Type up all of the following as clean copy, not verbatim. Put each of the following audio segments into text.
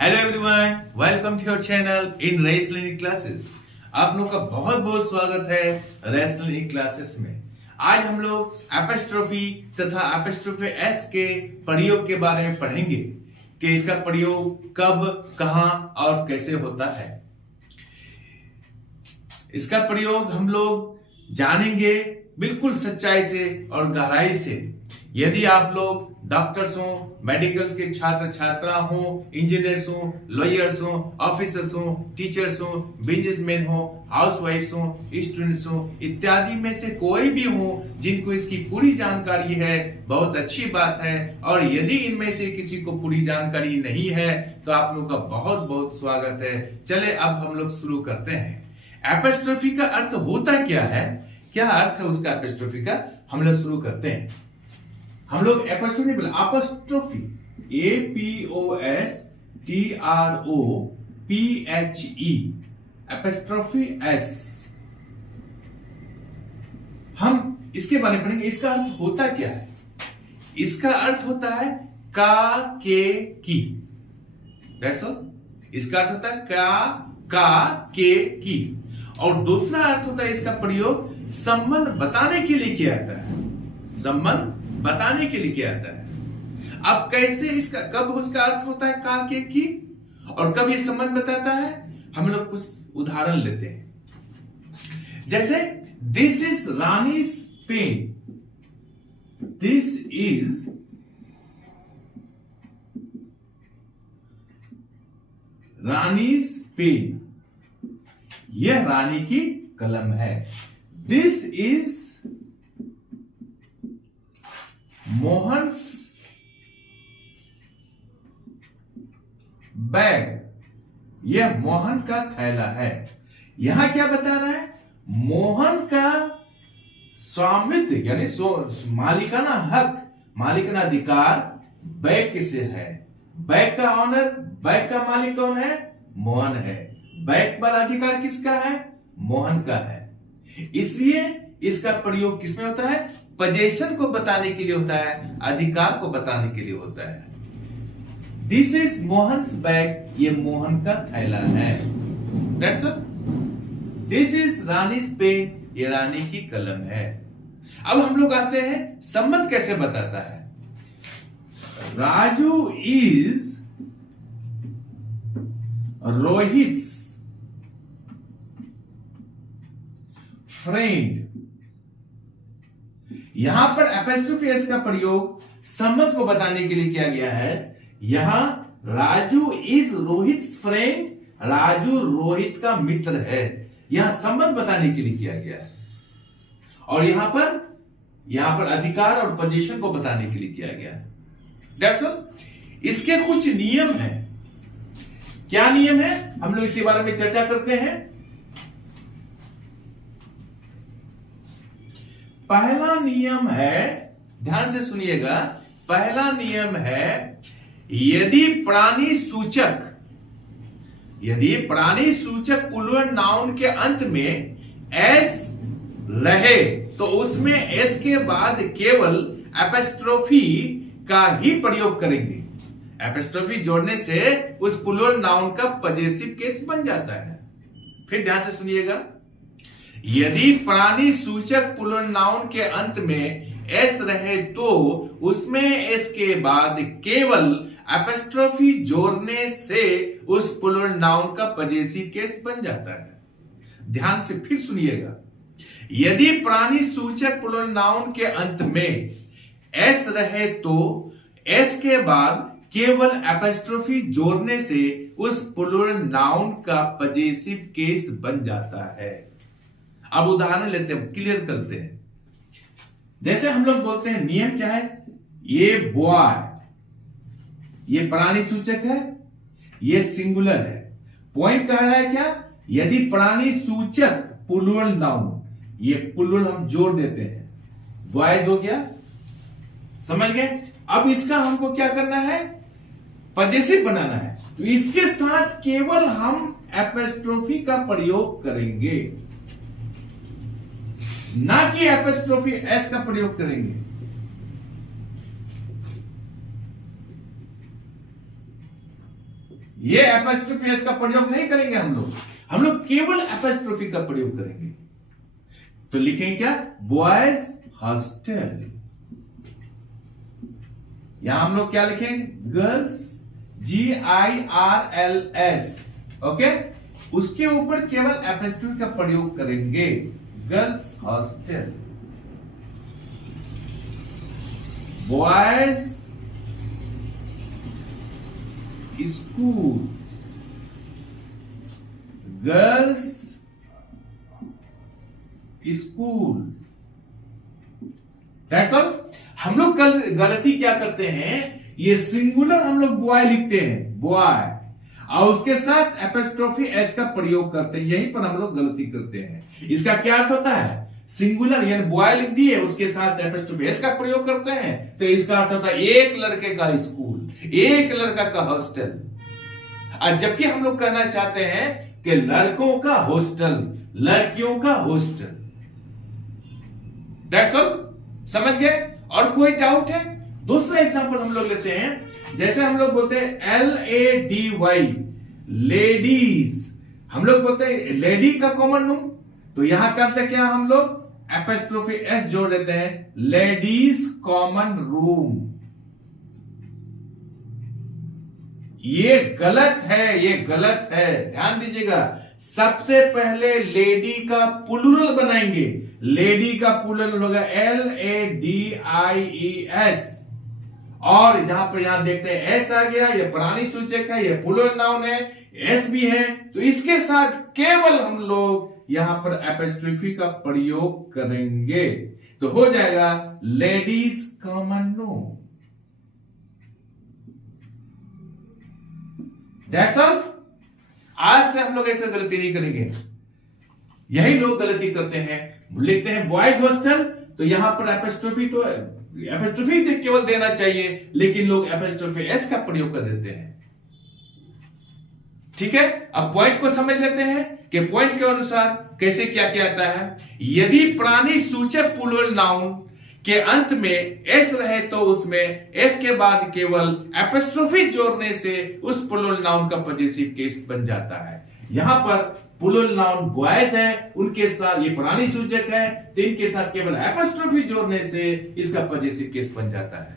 Hello everyone, welcome to your channel in race learning classes. आप लोगों का बहुत बहुत स्वागत है रेस लर्निंग क्लासेस में। आज हम लोग एपोस्ट्रोफी तथा एपोस्ट्रोफी एस के प्रयोग के बारे में पढ़ेंगे कि इसका प्रयोग कब, कहां और कैसे होता है। इसका प्रयोग हम लोग जानेंगे बिल्कुल सच्चाई से और गहराई से। यदि आप लोग डॉक्टर्स हो, मेडिकल्स के छात्र छात्रा हो, इंजीनियर्स हो, लॉयर्स हो, ऑफिसर्स हो, टीचर्स हो, बिजनेसमैन हो, हाउसवाइफ्स हो, स्टूडेंट्स हो, इत्यादि में से कोई भी हो जिनको इसकी पूरी जानकारी है, बहुत अच्छी बात है। और यदि इनमें से किसी को पूरी जानकारी नहीं है तो आप लोग का बहुत बहुत स्वागत है। चले अब हम लोग शुरू करते हैं। एपोस्ट्रोफी का अर्थ होता क्या है, क्या अर्थ है उसका एपोस्ट्रोफी का, हम लोग शुरू करते हैं। हम लोग एपोस्ट्रोफी बोले, एपोस्ट्रोफी APOSTROPHE, एपोस्ट्रोफी एस। हम इसके बारे में पढ़ेंगे। इसका अर्थ होता क्या है? इसका अर्थ होता है का, के, की। That's all. इसका अर्थ होता है का, के, की। और दूसरा अर्थ होता है इसका प्रयोग संबंध बताने के लिए किया जाता है। संबंध बताने के लिए किया जाता है। अब कैसे इसका, कब उसका अर्थ होता है का, के, की, और कब ये संबंध बताता है, हम लोग कुछ उदाहरण लेते हैं। जैसे this is Rani's pen, this is Rani's pen, यह रानी की कलम है। दिस इज मोहन्स बैग, यह मोहन का थैला है। यहां क्या बता रहा है? मोहन का स्वामित्व यानी मालिकाना हक, मालिकाना अधिकार बैग किसे है? बैग का ऑनर, बैग का मालिक कौन है? मोहन है। बैग पर अधिकार किसका है? मोहन का है। इसलिए इसका प्रयोग किसमें होता है? पोजीशन को बताने के लिए होता है, अधिकार को बताने के लिए होता है। दिस इज मोहन्स बैग, ये मोहन का थैला है। That's all. This is Rani's pen, ये रानी की कलम है। अब हम लोग आते हैं संबंध कैसे बताता है। Raju is Rohit's friend. यहां पर एपोस्ट्रोफी एस का प्रयोग संबंध को बताने के लिए किया गया है। यहां राजू इज रोहित्स फ्रेंड, राजू रोहित का मित्र है। यहां संबंध बताने के लिए किया गया है। और यहां पर अधिकार और पोजीशन को बताने के लिए किया गया है। That's all. इसके कुछ नियम हैं। क्या नियम है, हम लोग इसी बारे में चर्चा करते हैं। पहला नियम है, ध्यान से सुनिएगा, पहला नियम है यदि प्राणी सूचक प्लूरल नाउन के अंत में एस रहे तो उसमें एस के बाद केवल एपोस्ट्रोफी का ही प्रयोग करेंगे। एपोस्ट्रोफी जोड़ने से उस प्लूरल नाउन का पजेसिव केस बन जाता है। फिर ध्यान से सुनिएगा, यदि प्राणी सूचक प्लूरल नाउन के अंत में एस रहे तो उसमें एस के बाद केवल एपोस्ट्रोफी जोड़ने से उस प्लूरल नाउन का पजेसिव केस बन जाता है। ध्यान से फिर सुनिएगा, यदि प्राणी सूचक प्लूरल नाउन के अंत में एस रहे तो एस के बाद केवल एपोस्ट्रोफी जोड़ने से उस प्लूरल नाउन का पजेसिव केस बन जाता है। अब उदाहरण लेते हैं, क्लियर करते हैं। जैसे हम लोग बोलते हैं, नियम क्या है? ये बॉय, ये प्राणी सूचक है, ये सिंगुलर है। पॉइंट कह रहा है क्या? यदि प्राणी सूचक प्लूरल नाउन, ये प्लूरल हम जोड़ देते हैं, बॉयज हो गया, समझ गए? अब इसका हमको क्या करना है? पजेसिव बनाना है। तो इसके साथ केवल हम एपोस्ट्रोफी का प्रयोग करेंगे, ना कि एपोस्ट्रोफी एस का प्रयोग करेंगे। ये एपोस्ट्रोफी एस का प्रयोग नहीं करेंगे हम लोग केवल एपोस्ट्रोफी का प्रयोग करेंगे। तो लिखेंगे क्या, बॉयज हॉस्टल। यहां हम लोग क्या लिखेंगे, गर्ल्स, GIRLS, ओके। उसके ऊपर केवल एपोस्ट्रोफी का प्रयोग करेंगे, girls hostel. Boys school, girls school. That's all. हम लोग गलती क्या करते हैं, ये सिंगुलर हम लोग बॉय लिखते हैं, बॉय, और उसके साथ एपोस्ट्रोफी एस का प्रयोग करते हैं, यहीं पर हम लोग गलती करते हैं। इसका क्या अर्थ होता है, सिंगुलर यानी बॉय लिख दिए, उसके साथ एपोस्ट्रोफी एस का प्रयोग करते हैं, तो इसका अर्थ होता है एक लड़के का स्कूल, एक लड़का का हॉस्टल। और जबकि हम लोग कहना चाहते हैं कि लड़कों का हॉस्टल, लड़कियों का हॉस्टल। दैट्स ऑल, समझ गए। और कोई डाउट है? दूसरा एग्जांपल हम लोग लेते हैं, जैसे हम लोग बोलते हैं LADY, लेडीज। हम लोग बोलते हैं लेडी का कॉमन रूम, तो यहां करते क्या, हम लोग एपोस्ट्रोफी एस जोड़ देते हैं, लेडीज कॉमन रूम। ये गलत है, ये गलत है, ध्यान दीजिएगा। सबसे पहले लेडी का प्लूरल बनाएंगे, लेडी का प्लूरल होगा LADIES, और जहां पर यहां देखते हैं एस आ गया, ये प्राणी सूचक है, ये प्लूरल नाउन है, एस भी है, तो इसके साथ केवल हम लोग यहां पर एपोस्ट्रोफी का प्रयोग करेंगे, तो हो जाएगा ladies common room. That's all. आज से हम लोग ऐसे गलती नहीं करेंगे। यही लोग गलती करते हैं, लिखते हैं बॉयज हॉस्टल, तो यहां पर एपोस्ट्रोफी तो एपोस्ट्रोफी केवल देना चाहिए, लेकिन लोग एपोस्ट्रोफी एस का प्रयोग कर देते हैं। ठीक है, अब पॉइंट को समझ लेते हैं कि पॉइंट के अनुसार कैसे क्या क्या आता है। यदि प्राणी सूचक प्लूरल नाउन के अंत में एस रहे तो उसमें एस के बाद केवल एपोस्ट्रोफी जोड़ने से उस प्लूरल नाउन का पॉजिटिव केस बन जाता है। यहां पर प्लूरल नाउन बॉयज है, उनके साथ ये प्राणी सूचक है, तो इनके साथ केवल एपोस्ट्रोफी जोड़ने से इसका पॉजिटिव केस बन जाता है।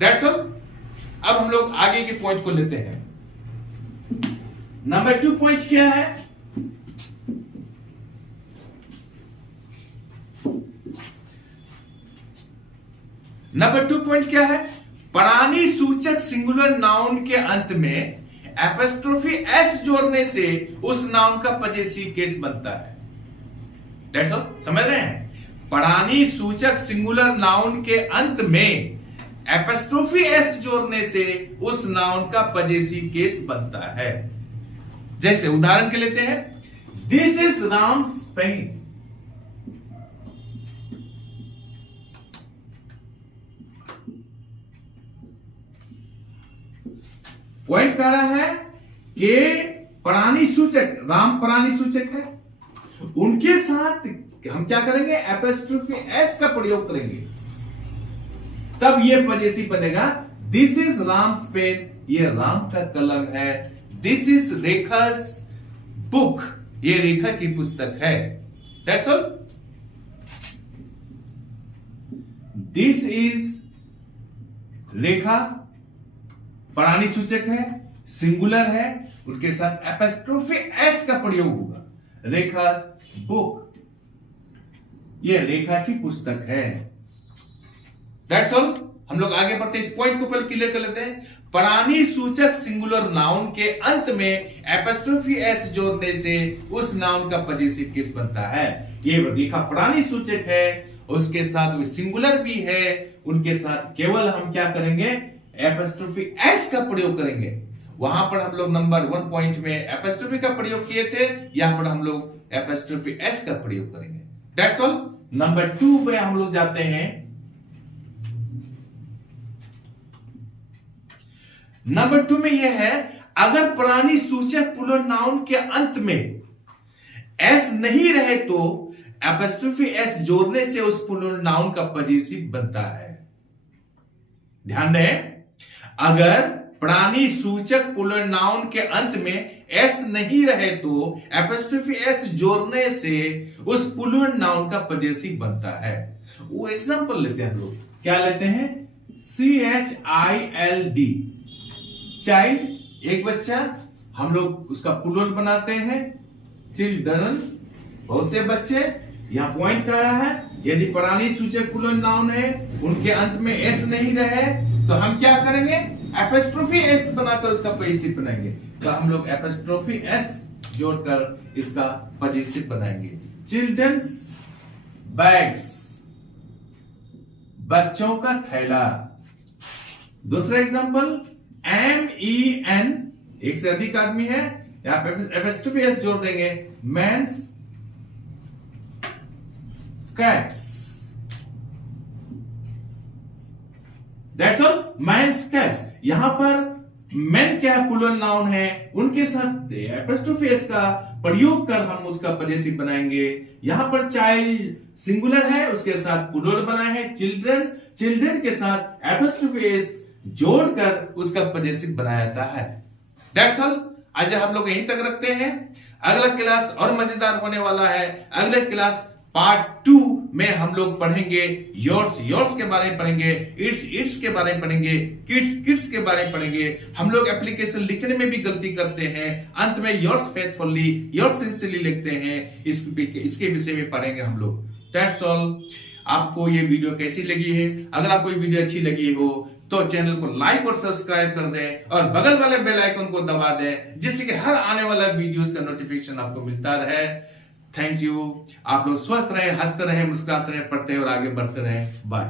That's all. अब हम लोग आगे के पॉइंट को लेते हैं। नंबर 2 पॉइंट क्या है, नंबर 2 पॉइंट क्या है, प्राणी सूचक सिंगुलर नाउन के अंत में एपोस्ट्रोफी एस जोड़ने से उस नाउन का पॉजिटिव केस बनता है। दैट्स ऑल, समझ रहे हैं। प्राणी सूचक सिंगुलर नाउन के अंत में एपोस्ट्रोफी एस जोड़ने से उस नाउन का पॉजिटिव केस बनता है। जैसे उदाहरण के लेते हैं, this is Ram's pen. Point कह रहा है कि प्राणी सूचक, राम प्राणी सूचक है, उनके साथ हम क्या करेंगे, एपोस्ट्रोफी एस का प्रयोग करेंगे, तब ये पॉजिटिव बनेगा। दिस इज राम्स पेन, ये राम का कलम है। दिस इज रेखास बुक, ये रेखा की पुस्तक है। That's all. दिस इज रेखा प्राणी सूचक है, सिंगुलर है, उनके साथ एपोस्ट्रोफी एस का प्रयोग होगा, रेखास बुक, ये रेखा की पुस्तक है। That's all. हम लोग आगे बढ़ते हैं, इस पॉइंट को पहले क्लियर कर लेते हैं। प्राणी सूचक सिंगुलर नाउन के अंत में एपोस्ट्रोफी एस जोड़ने से उस नाउन का पॉजिटिव केस बनता है। ये रेखा प्राणी सूचक है, उसके साथ वो सिंगुलर भी है, उनके साथ केवल हम क्या करेंगे, एपोस्ट्रोफी एस का प्रयोग करेंगे। वहां पर हम लोग नंबर 1 पॉइंट में एपोस्ट्रोफी का प्रयोग किए थे, यहां पर हम लोग एपोस्ट्रोफी एस का प्रयोग करेंगे। That's all. नंबर 2 पे हम लोग जाते हैं। नंबर 2 में यह है, अगर प्राणी सूचक प्लूरल नाउन के अंत में एस नहीं रहे तो एपोस्ट्रोफी एस जोड़ने से उस प्लूरल नाउन का पॉजिटिव बनता है। ध्यान दें, अगर प्राणी सूचक प्लूरल नाउन के अंत में एस नहीं रहे तो एपोस्ट्रोफी एस जोड़ने से उस प्लूरल नाउन का पजेसिव बनता है। वो एग्जांपल लेते हैं हम लोग, क्या लेते हैं? CHILD, चाइल्ड, एक बच्चा, हम लोग उसका प्लूरल बनाते हैं चिल्ड्रन, बहुत से बच्चे। यहां पॉइंट कर रहा है यदि प्राणी सूचक प्लूरल नाउन है उनके अंत में एस नहीं रहे तो हम क्या करेंगे? एपोस्ट्रोफी एस बनाकर उसका पजेसिव बनाएंगे। तो हम लोग एपोस्ट्रोफी एस जोड़कर इसका पजेसिव बनाएंगे। चिल्ड्रंस बैग्स, बच्चों का थैला। दूसरा एग्जांपल MEN, एक से अधिक आदमी है, यहां पे एपोस्ट्रोफी एस जोड़ देंगे। Men's cats, that's all. Men's cats, यहां पर मेन क्या प्लूरल नाउन है, उनके साथ एपोस्ट्रोफी एस का प्रयोग कर हम उसका पजेसिव बनाएंगे। यहां पर चाइल्ड सिंगुलर है, उसके साथ प्लूरल बनाए हैं चिल्ड्रन, चिल्ड्रन के साथ एपोस्ट्रोफी एस जोड़कर उसका पजेसिव बनाया जाता है। That's all. आज हम लोग यहीं तक रखते हैं। अगला क्लास और मजेदार होने वाला है। अगले क्लास पार्ट 2 में हम लोग पढ़ेंगे योर्स, योर्स के बारे में पढ़ेंगे, इट्स, इट्स के बारे में पढ़ेंगे, किड्स, किड्स के बारे में पढ़ेंगे। हम लोग एप्लीकेशन लिखने में भी गलती करते हैं, अंत में योर्स फेथफुली, योर्स सिंसियरली लिखते हैं। इसके विषय में पढ़ेंगे हम लोग। That's all. आपको ये वीडियो कैसी लगी है? अगर आपको ये वीडियो अच्छी लगी हो तो चैनल को लाइक और सब्सक्राइब कर दें और बगल वाले बेल आइकन को दबा दें, जिससे कि हर आने वाला वीडियोस का नोटिफिकेशन आपको मिलता रहे। Thank you. आप लोग स्वस्थ रहें, हंसते रहें, मुस्कुराते रहें, पढ़ते और आगे बढ़ते रहें। बाय।